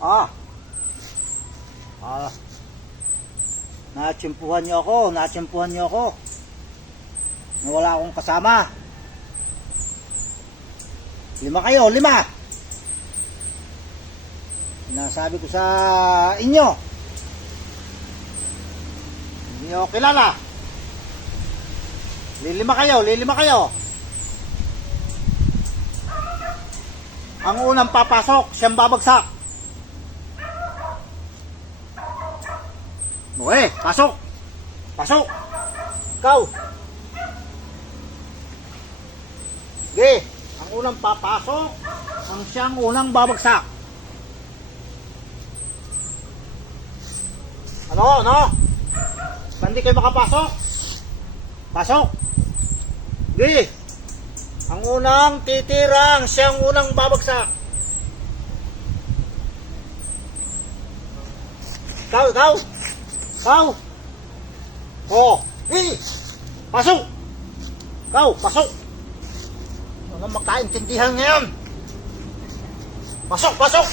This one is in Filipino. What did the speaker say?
Ah. Ah. Natsimpuhan niyo ako. Na wala akong kasama. 5 kayo, 5. Sinasabi ko sa inyo. Hindi niyo ako kilala. Lilima kayo. Ang unang papasok, siyang babagsak. Okay, pasok. Ikaw. Okay, ang unang papasok, ang siyang unang babagsak. Ano? Hindi kayo makapasok? Pasok. Okay. Ang unang titirang, siyang unang babagsak. Ikaw. Oh, pasok. Ikaw, pasok. Ano magkaintindihan ngayon? Pasok.